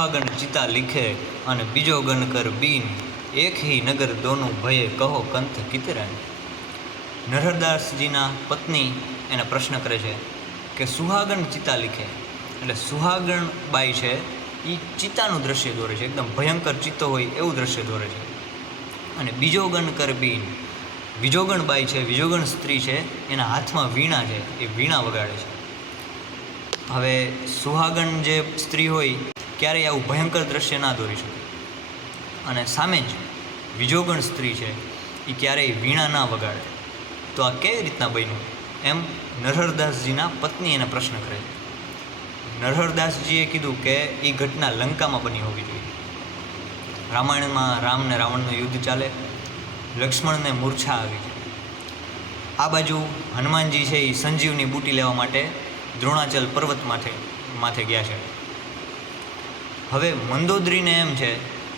સુહાગણ ચિતા લીખે અને બીજો ગણ કર બીન, એક હી નગર દોનું ભયે કહો કંથ કિતરાન. નરહરદાસજીના પત્ની એને પ્રશ્ન કરે છે કે સુહાગણ ચિતા લીખે, એટલે સુહાગણ બાઈ છે એ ચિતાનું દ્રશ્ય દોરે છે, એકદમ ભયંકર ચિત્તો હોય એવું દ્રશ્ય દોરે છે. અને બીજો ગણ કર બીન, વિજોગણ બાઈ છે, વિજોગણ સ્ત્રી છે, એના હાથમાં વીણા છે, એ વીણા વગાડે છે. હવે સુહાગણ જે સ્ત્રી હોય ક્યારેય આવું ભયંકર દ્રશ્ય ના દોરી શકે, અને સામે જ વિજોગણ સ્ત્રી છે એ ક્યારેય વીણા ના વગાડે. તો આ કેવી રીતના બન્યું એમ નરહરદાસજીના પત્ની એને પ્રશ્ન કરે છે. નરહરદાસજીએ કીધું કે એ ઘટના લંકામાં બની હોવી જોઈએ. રામાયણમાં રામ ને રાવણનું યુદ્ધ ચાલે, લક્ષ્મણને મૂર્છા આવી છે. આ બાજુ હનુમાનજી છે એ સંજીવની બુટી લેવા માટે દ્રોણાચલ પર્વત માથે ગયા છે. હવે મંદોદરીને એમ છે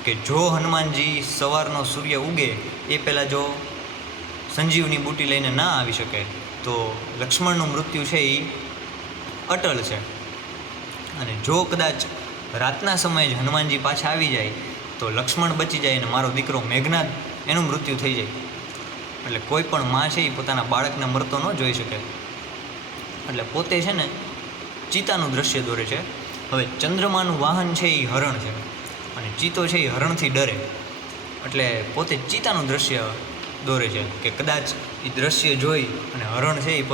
કે જો હનુમાનજી સવારનો સૂર્ય ઉગે એ પહેલાં જો સંજીવની બુટી લઈને ના આવી શકે તો લક્ષ્મણનું મૃત્યુ છે એ અટળ છે. અને જો કદાચ રાતના સમયે જ હનુમાનજી પાછા આવી જાય તો લક્ષ્મણ બચી જાય અને મારો દીકરો મેઘનાદ એનું મૃત્યુ થઈ જાય. એટલે કોઈ પણ માં છે એ પોતાના બાળકને મરતો ન જોઈ શકે, એટલે પોતે છે ને ચિતાનું દ્રશ્ય દોરે છે. હવે ચંદ્રમાનું વાહન છે એ હરણ છે, અને ચિત્તો છે એ હરણથી ડરે, એટલે પોતે ચિતાનું દ્રશ્ય દોરે છે કે કદાચ એ દ્રશ્ય જોઈ અને હરણ છે એ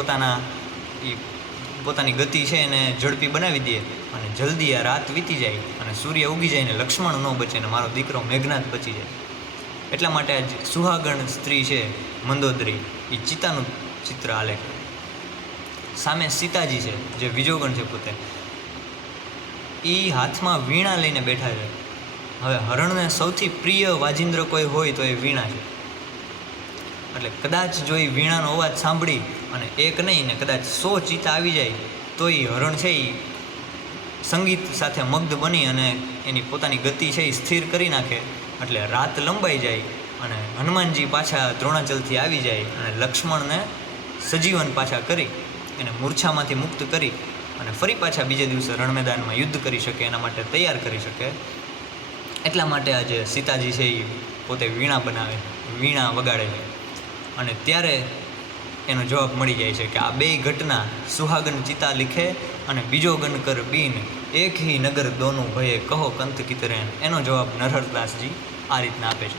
પોતાની ગતિ છે એને ઝડપી બનાવી દે અને જલ્દી આ રાત વીતી જાય અને સૂર્ય ઉગી જાય ને લક્ષ્મણ ન બચે ને મારો દીકરો મેઘનાદ બચી જાય. એટલા માટે આ સુહાગણ સ્ત્રી છે મંદોદરી એ ચિતાનું ચિત્ર આલેખ. સામે સીતાજી છે જે વિજોગણ છે, પોતે એ હાથમાં વીણા લઈને બેઠા છે. હવે હરણને સૌથી પ્રિય વાજિંદ્ર કોઈ હોય તો એ વીણા છે. એટલે કદાચ જો એ વીણાનો અવાજ સાંભળી અને એક નહીં ને કદાચ 100 ચિતા આવી જાય તો એ હરણ છે એ સંગીત સાથે મગ્ધ બની અને એની પોતાની ગતિ છે એ સ્થિર કરી નાખે. એટલે રાત લંબાઈ જાય અને હનુમાનજી પાછા દ્રોણાચલથી આવી જાય અને લક્ષ્મણને સજીવન પાછા કરી એને મૂર્છામાંથી મુક્ત કરી અને ફરી પાછા બીજે દિવસે રણમેદાનમાં યુદ્ધ કરી શકે, એના માટે તૈયાર કરી શકે. એટલા માટે આજે સીતાજી છે એ પોતે વીણા બનાવે, વીણા વગાડે છે. અને ત્યારે એનો જવાબ મળી જાય છે કે આ બે ઘટના સુહાગણ ચિતા લીખે અને બીજો ગણ કર બીન, એક હી નગર દોનું ભયે કહો કંથ કિતરેન, એનો જવાબ નરહરદાસજી આ રીતના આપે છે.